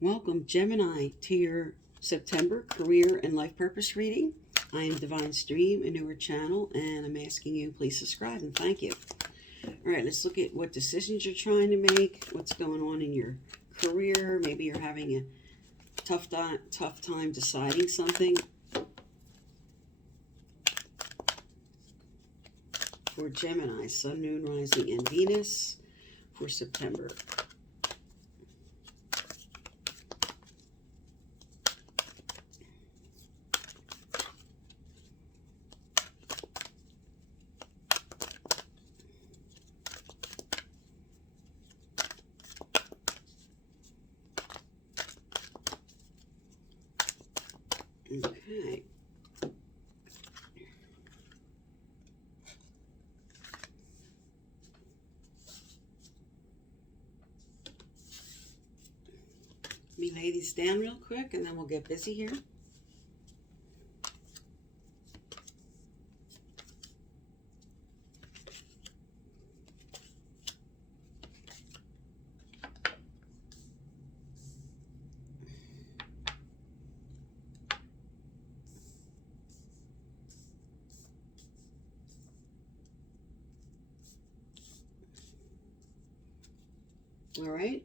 Welcome, Gemini, to your September career and life purpose reading. I am Divine Stream, a newer channel, and I'm asking you please subscribe and thank you. All right, let's look at what decisions you're trying to make, what's going on in your career. Maybe you're having a tough time deciding something. For Gemini, Sun, Moon, Rising, and Venus for September. Okay. Let me lay these down real quick and then we'll get busy here. All right.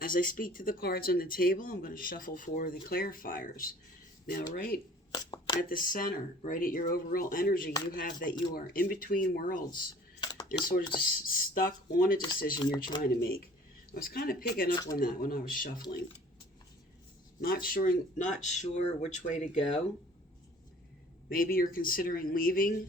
As I speak to the cards on the table, I'm going to shuffle for the clarifiers. Now, right at the center, right at your overall energy, you have that you are in between worlds and sort of just stuck on a decision you're trying to make. I was kind of picking up on that when I was shuffling. Not sure which way to go. Maybe you're considering leaving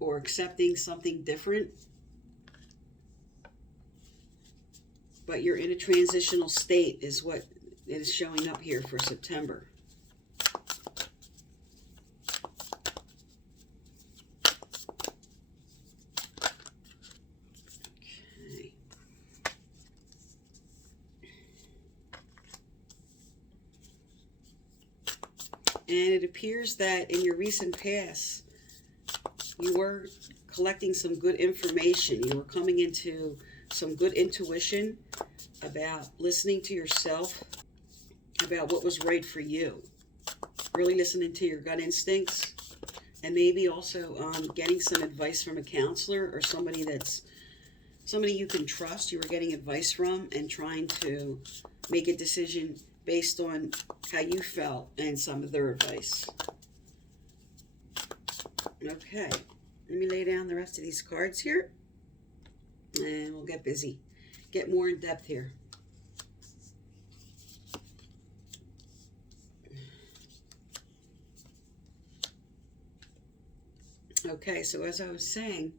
or accepting something different. But you're in a transitional state is what is showing up here for September. Okay. And it appears that in your recent past, you were collecting some good information. You were coming into some good intuition about listening to yourself, about what was right for you. Really listening to your gut instincts, and maybe also getting some advice from a counselor or somebody you can trust. You were getting advice from and trying to make a decision based on how you felt and some of their advice. Okay, let me lay down the rest of these cards here. And we'll get busy. Get more in depth here. Okay, so as I was saying,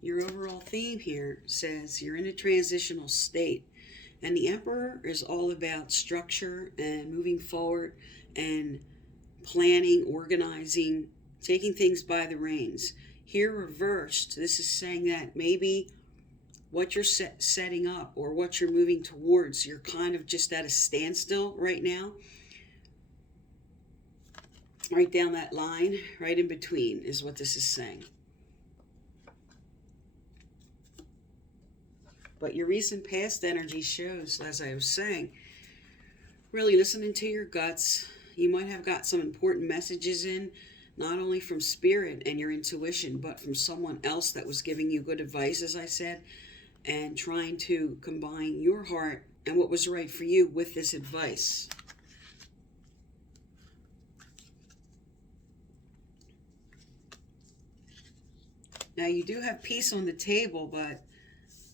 your overall theme here says you're in a transitional state. And the Emperor is all about structure and moving forward and planning, organizing, taking things by the reins. Here reversed, this is saying that maybe what you're setting up or what you're moving towards, you're kind of just at a standstill right now. Right down that line, right in between is what this is saying. But your recent past energy shows, as I was saying, really listening to your guts. You might have got some important messages in, not only from spirit and your intuition, but from someone else that was giving you good advice, as I said, and trying to combine your heart and what was right for you with this advice. Now, you do have peace on the table, but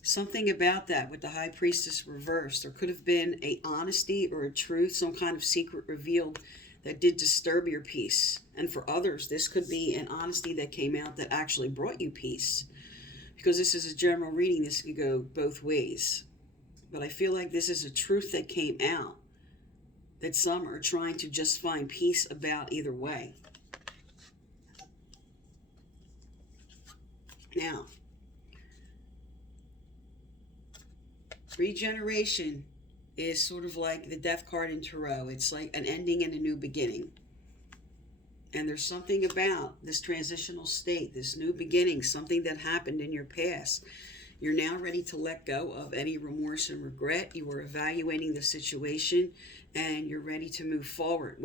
something about that with the High Priestess reversed. There could have been an honesty or a truth, some kind of secret revealed that did disturb your peace. And for others, this could be an honesty that came out that actually brought you peace. Because this is a general reading, this could go both ways. But I feel like this is a truth that came out that some are trying to just find peace about either way. Now, regeneration is sort of like the death card in Tarot. It's like an ending and a new beginning. And there's something about this transitional state, this new beginning, something that happened in your past. You're now ready to let go of any remorse and regret. You are evaluating the situation, and you're ready to move forward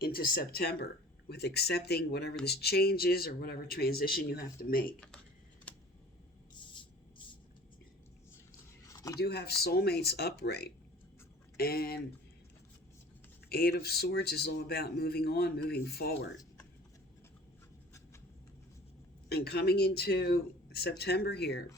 into September with accepting whatever this change is or whatever transition you have to make. You do have soulmates upright, and Eight of Swords is all about moving on, moving forward. And coming into September here,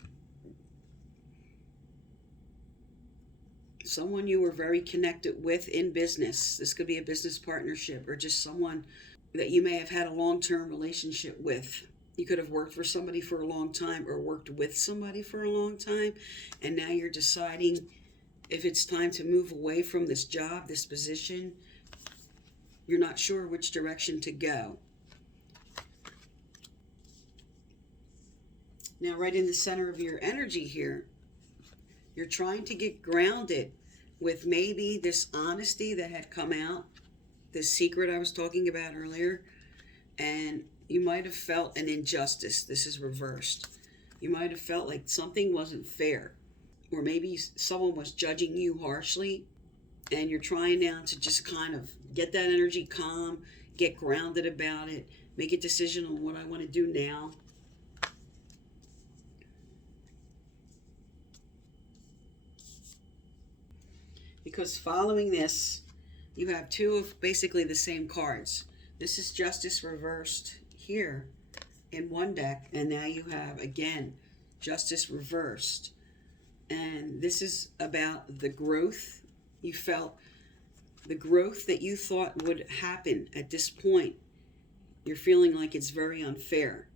someone you were very connected with in business. This could be a business partnership or just someone that you may have had a long-term relationship with. You could have worked for somebody for a long time or worked with somebody for a long time, and now you're deciding if it's time to move away from this job, this position. You're not sure which direction to go. Now, right in the center of your energy here, you're trying to get grounded with maybe this honesty that had come out, this secret I was talking about earlier, and you might have felt an injustice. This is reversed. You might have felt like something wasn't fair, or maybe someone was judging you harshly, and you're trying now to just kind of get that energy calm, get grounded about it, make a decision on what I want to do now. Because following this, you have two of basically the same cards. This is Justice reversed here in one deck, and now you have, again, Justice reversed. And this is about the growth you felt, the growth that you thought would happen at this point. You're feeling like it's very unfair.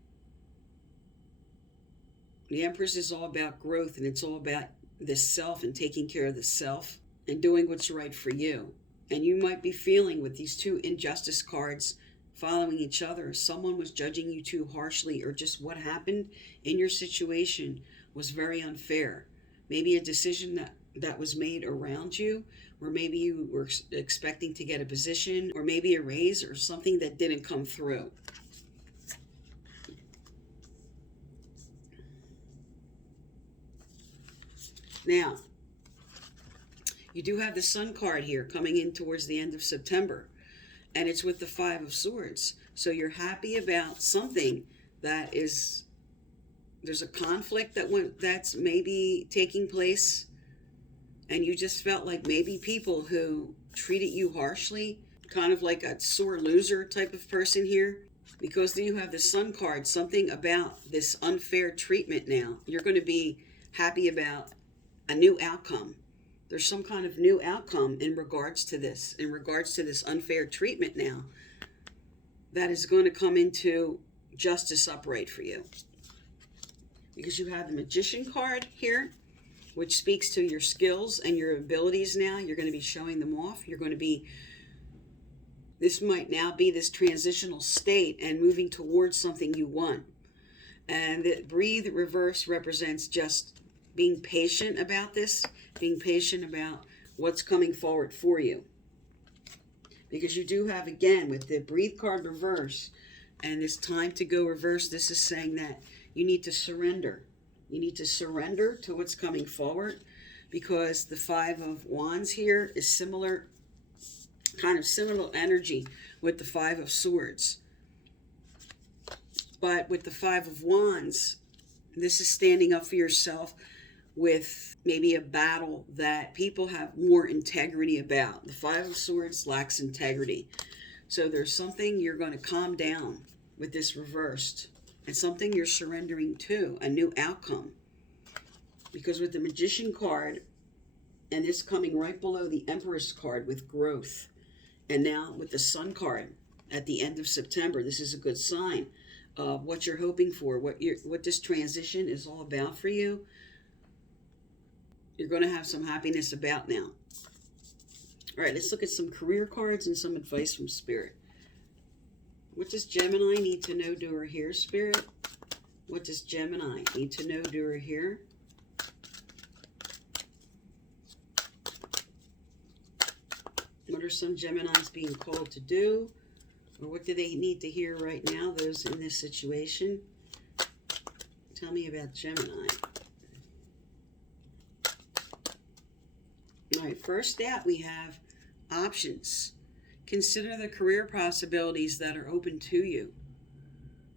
The Empress is all about growth, and it's all about the self and taking care of the self and doing what's right for you. And you might be feeling with these two injustice cards following each other, someone was judging you too harshly, or just what happened in your situation was very unfair. Maybe a decision that was made around you, or maybe you were expecting to get a position, or maybe a raise, or something that didn't come through. Now, you do have the Sun card here coming in towards the end of September, and it's with the Five of Swords. So you're happy about something that is, there's a conflict that's maybe taking place, and you just felt like maybe people who treated you harshly, kind of like a sore loser type of person here. Because then you have the Sun card, something about this unfair treatment now. You're going to be happy about a new outcome. There's some kind of new outcome in regards to this unfair treatment now, that is going to come into justice upright for you. Because you have the Magician card here, which speaks to your skills and your abilities now. You're going to be showing them off. You're going to be, this might now be this transitional state and moving towards something you want. And the Breathe reverse represents just being patient about this, being patient about what's coming forward for you. Because you do have, again, with the Breathe card reverse and this time to go reverse, this is saying that you need to surrender. You need to surrender to what's coming forward, because the Five of Wands here is similar, kind of similar energy with the Five of Swords. But with the Five of Wands, this is standing up for yourself with maybe a battle that people have more integrity about. The Five of Swords lacks integrity. So there's something you're going to calm down with this reversed, and something you're surrendering to, a new outcome. Because with the Magician card, and this coming right below the Empress card with growth, and now with the Sun card at the end of September, this is a good sign of what you're hoping for, what this transition is all about for you. You're going to have some happiness about now. All right, let's look at some career cards and some advice from Spirit. What does Gemini need to know, do, or hear, Spirit? What does Gemini need to know, do, or hear? What are some Geminis being called to do? Or what do they need to hear right now, those in this situation? Tell me about Gemini. All right, first out we have options. Consider the career possibilities that are open to you.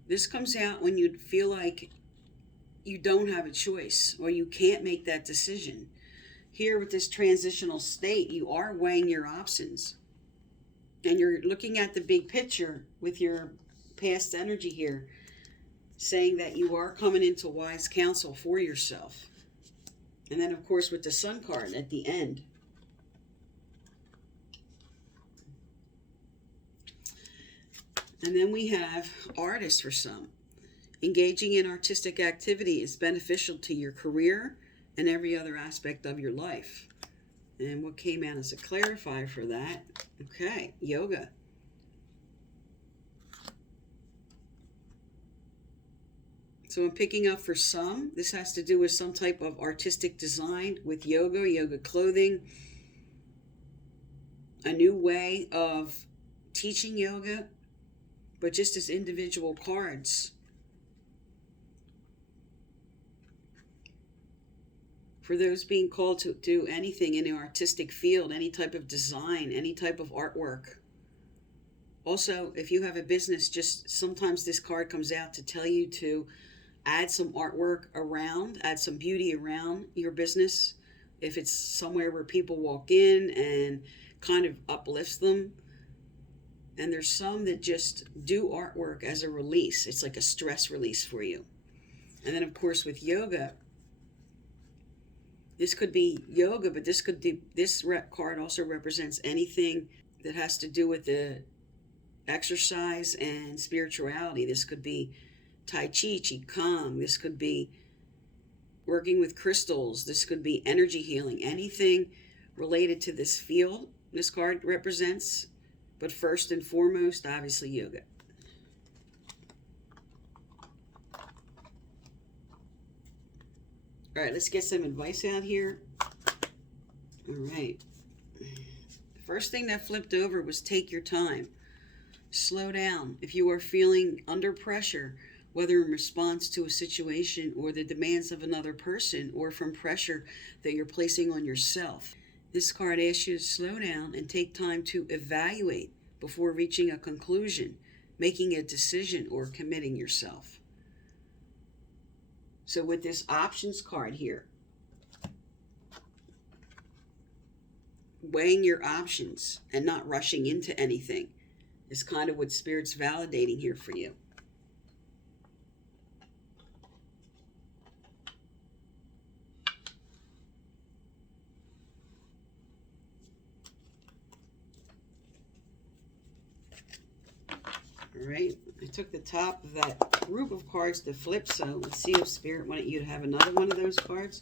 This comes out when you feel like you don't have a choice or you can't make that decision. Here with this transitional state, you are weighing your options. And you're looking at the big picture with your past energy here, saying that you are coming into wise counsel for yourself. And then, of course, with the Sun card at the end. And then we have artists for some. Engaging in artistic activity is beneficial to your career and every other aspect of your life. And what came out as a clarifier for that? Okay, yoga. So I'm picking up for some, this has to do with some type of artistic design with yoga, yoga clothing, a new way of teaching yoga, but just as individual cards. For those being called to do anything in the artistic field, any type of design, any type of artwork. Also, if you have a business, just sometimes this card comes out to tell you to add some artwork around, add some beauty around your business. If it's somewhere where people walk in and kind of uplifts them. And there's some that just do artwork as a release. It's like a stress release for you. And then, of course, with yoga, this could be yoga, but this card also represents anything that has to do with the exercise and spirituality. This could be Tai Chi, Qigong. This could be working with crystals. This could be energy healing. Anything related to this field, this card represents. But first and foremost, obviously, yoga. All right, let's get some advice out here. All right. The first thing that flipped over was take your time. Slow down. If you are feeling under pressure, whether in response to a situation or the demands of another person or from pressure that you're placing on yourself, this card asks you to slow down and take time to evaluate before reaching a conclusion, making a decision, or committing yourself. So with this options card here, weighing your options and not rushing into anything is kind of what Spirit's validating here for you. All right, I took the top of that group of cards to flip, so let's see if Spirit wanted you to have another one of those cards.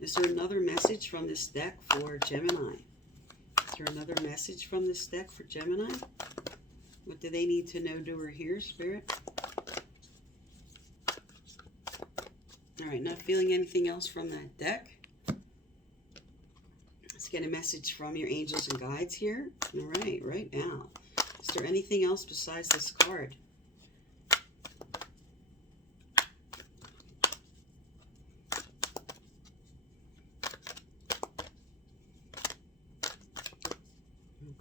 Is there another message from this deck for Gemini? Is there another message from this deck for Gemini? What do they need to know, do, or hear, Spirit? All right, not feeling anything else from that deck. Let's get a message from your angels and guides here. All right, right now. Is there anything else besides this card?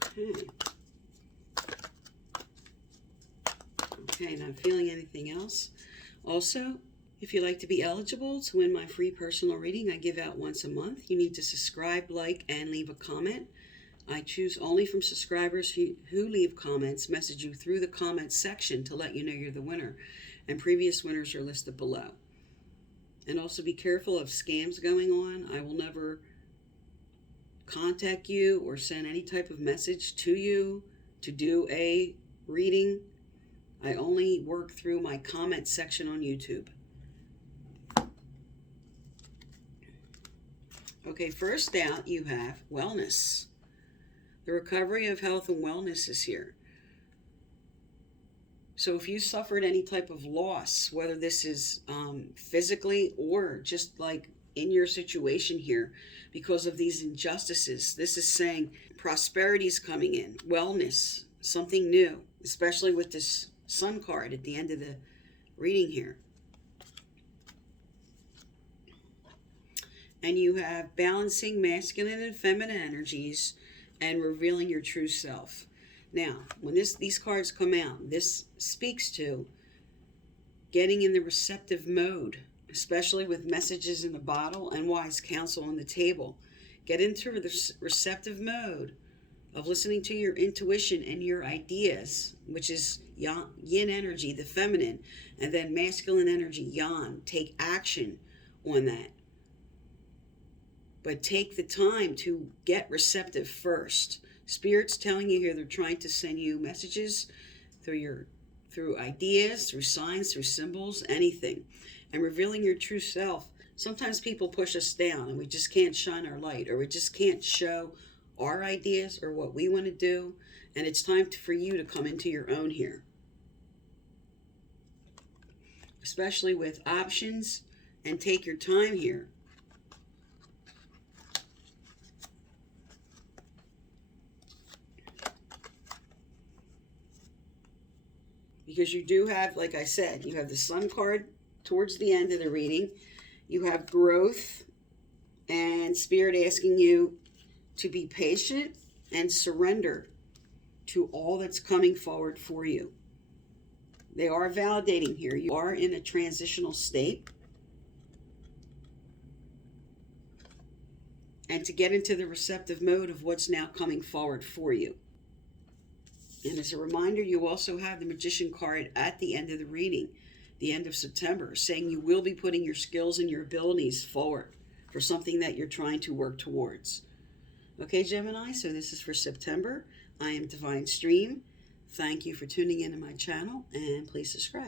Okay. Okay, not feeling anything else. Also, if you'd like to be eligible to win my free personal reading I give out once a month, you need to subscribe, like, and leave a comment. I choose only from subscribers who leave comments, message you through the comments section to let you know you're the winner. And previous winners are listed below. And also be careful of scams going on. I will never contact you or send any type of message to you to do a reading. I only work through my comment section on YouTube. Okay, first out you have wellness. The recovery of health and wellness is here. So if you suffered any type of loss, whether this is physically or just like in your situation here, because of these injustices, this is saying prosperity is coming in, wellness, something new, especially with this Sun card at the end of the reading here. And you have balancing masculine and feminine energies and revealing your true self. Now, when these cards come out, this speaks to getting in the receptive mode, especially with messages in the bottle and wise counsel on the table. Get into the receptive mode of listening to your intuition and your ideas, which is yin energy, the feminine, and then masculine energy, yang. Take action on that. But take the time to get receptive first. Spirit's telling you here they're trying to send you messages through ideas, through signs, through symbols, anything. And revealing your true self. Sometimes people push us down and we just can't shine our light, or we just can't show our ideas or what we want to do. And it's time for you to come into your own here. Especially with options, and take your time here. Because you do have, like I said, you have the Sun card towards the end of the reading. You have growth and Spirit asking you to be patient and surrender to all that's coming forward for you. They are validating here. You are in a transitional state. And to get into the receptive mode of what's now coming forward for you. And as a reminder, you also have the Magician card at the end of the reading, the end of September, saying you will be putting your skills and your abilities forward for something that you're trying to work towards. Okay, Gemini, so this is for September. I am Divine Stream. Thank you for tuning into my channel, and please subscribe.